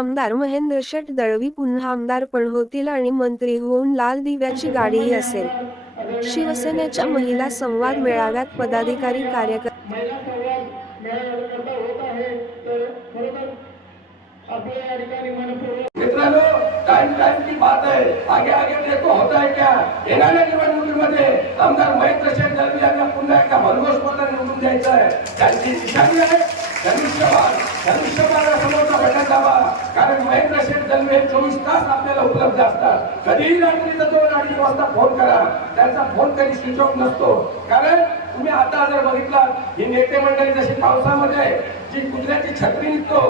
आमदार महेंद्र शेठ दळवी पुन्हा आमदार पण होतील आणि मंत्री होऊन लाल दिव्याची गाडीही असेल. शिवसेनेच्या महिला संवाद मेळाव्यात पदाधिकारी कार्यकर्ते मित्रांनो टाइम टाइम की बात है आगे आगे देखो होता है क्या येणाऱ्या निवडणुकीमध्ये. आमदार महेंद्र शेठ दळवी यांना पुन्हा एकदा भरघोस मताने निवडून द्यायचं आहे त्यांची निशाणी आहे. धनुष्यबाण धनुष्यबाणासमोरचा बटन दाबा कारण महेंद्र शेठ दळवी हे चोवीस तास आपल्याला उपलब्ध असतात. कधीही रात्रीचा दोन अडीच वाजता फोन करा. त्यांचा फोन कधी स्विच ऑफ नसतो. कारण तुम्ही आता जर बघितलं ही नेते मंडळी जशी पावसामध्ये जी कुत्र्याची छत्री निघतो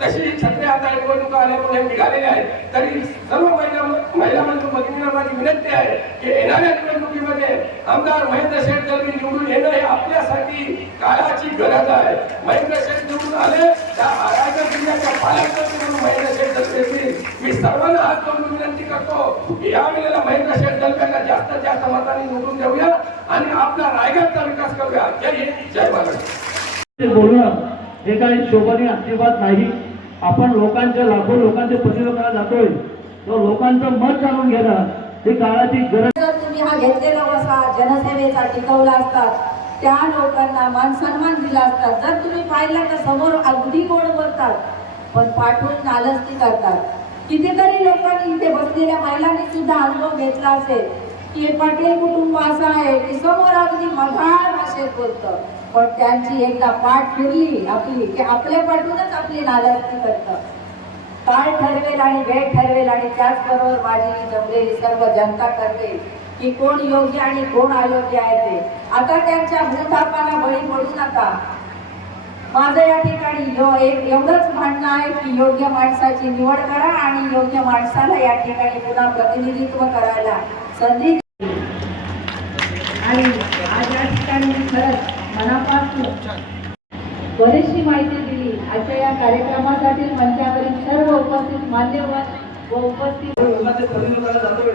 तशी ही छत्री आता निवडणुका आल्यामुळे निघालेली आहेत तरी सर्व महिला महिला मंत्री भगिनींना माझी विनंती आहे की येणाऱ्या निवडणुकीमध्ये आमदार महेंद्र शेठ दळवी निवडून येणं हे आपल्यासाठी काळाची गरज आहे. महेंद्र शेठ निवडून आले त्या जिल्ह्याच्या पालकमंत्री म्हणून महेंद्र शेठ येतील मी. सर्वांना हात जोडून विनंती करतो की या वेळेला महेंद्र शेठ दळव्यांना जास्तीत जास्त मतांनी निवडून देऊया आणि आपला रायगडचा विकास करूया. जय हिंद जय महाराष्ट्र. ते बोलणं हे काही शोभनीय अजिबात नाही. आपण लोकांच्या लाखो लोकांचे प्रतिनिधित्व करायला जातोय. तो लोकांचं मत जाणून घेणं ही काळाची गरज तुम्ही हा घेतलेला वसा जनसेवेचा टिकवला असतात त्या लोकांना मान सन्मान दिला असतात जर तुम्ही पाहिलं तर समोर अगदी गोड बोलतात पण पाठवून नालस्ती करतात. कितीतरी लोकांनी इथे बसलेल्या महिलांनी सुद्धा अनुभव घेतला असेल की हे पाटील कुटुंब असं आहे की समोर अगदी मधाळ भाषेत बोलतं. पण त्यांची एकदा पाठ फिरली आपली की आपल्या पाठूनच आपली नालस्ती करतं. काळ ठरवेल आणि वेळ ठरवेल आणि त्याचबरोबर माझी जमलेली सर्व जनता ठरवेल की कोण योग्य आणि कोण अयोग्य आहे ते. आता त्यांच्या भूतापाला बळी पडू नका. माझं या ठिकाणी यो एक एवढंच म्हणणं आहे की योग्य माणसाची निवड करा आणि योग्य माणसाला या ठिकाणी पुन्हा प्रतिनिधित्व करायला संधी आणि आज या ठिकाणी खरंच मनापासून बरीचशी माहिती दिली. अशा या कार्यक्रमासाठी मंचावरील सर्व उपस्थित मान्यवर व उपस्थित लोकांचे प्रतिनिधित्व जातोय.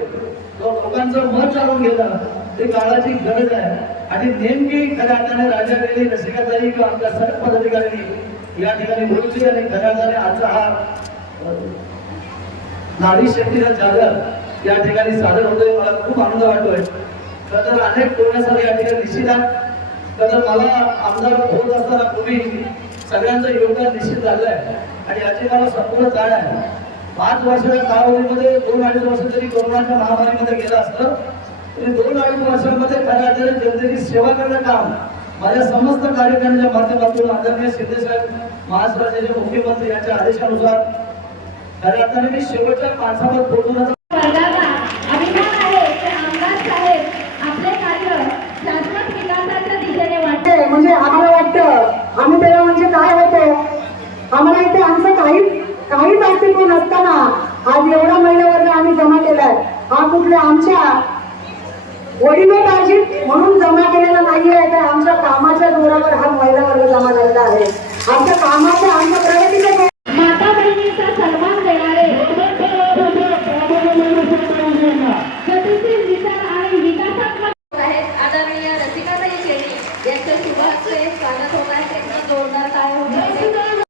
तो लोकांचं मत जाणून घेणं ही काळाची गरज आहे. आणि नेमकी खऱ्या अर्थाने राजा वेळी रसिकाताई किंवा आमच्या सर्व पदाधिकाऱ्यांनी या ठिकाणी बोलली आणि खऱ्या अर्थाने आजचा हा नारी शक्तीचा जागर या ठिकाणी सादर होतोय. मला खूप आनंद वाटतोय. खरं तर अनेक टोळ्यासाठी या ठिकाणी निश्चित आहे खरं तर मला आमदार होत असताना पूर्वी सगळ्यांचं योगदान निश्चित झालं आहे आणि याची मला संपूर्ण जाण आहे. पाच वर्षाच्या कालावधीमध्ये दोन अडीच वर्ष जरी कोरोनाच्या महामारीमध्ये गेलं असतं तरी दोन अडीच वर्षांमध्ये खऱ्या अर्थाने जनतेची सेवा करणं काम माझ्या समस्त कार्यकर्त्यांच्या माध्यमातून आदरणीय शिंदेसाहेब महाराष्ट्राचे मुख्यमंत्री यांच्या आदेशानुसार खऱ्या अर्थाने मी शेवटच्या माणसावर पोहोचवण्याचा वर्गाला अभिमान आहे की आमदार साहेब आपले कार्य शाश्वत विकासाच्या दिशेने वाटत वाटतंय, म्हणजे आम्हाला वाटतं आम्ही तेव्हा म्हणजे काय होतं आम्हाला इथे आमचं काहीच काहीच अस्तित्व नसताना आज एवढा महिला वर्ग आम्ही जमा केलाय. हा कुठल्या आमच्या वडिलोपार्जित म्हणून जमा केलेला नाहीये तर आमच्या कामाच्या जोरावर हा महिला वर्ग जमा झालेला आहे. आमच्या कामाच्या आमच्या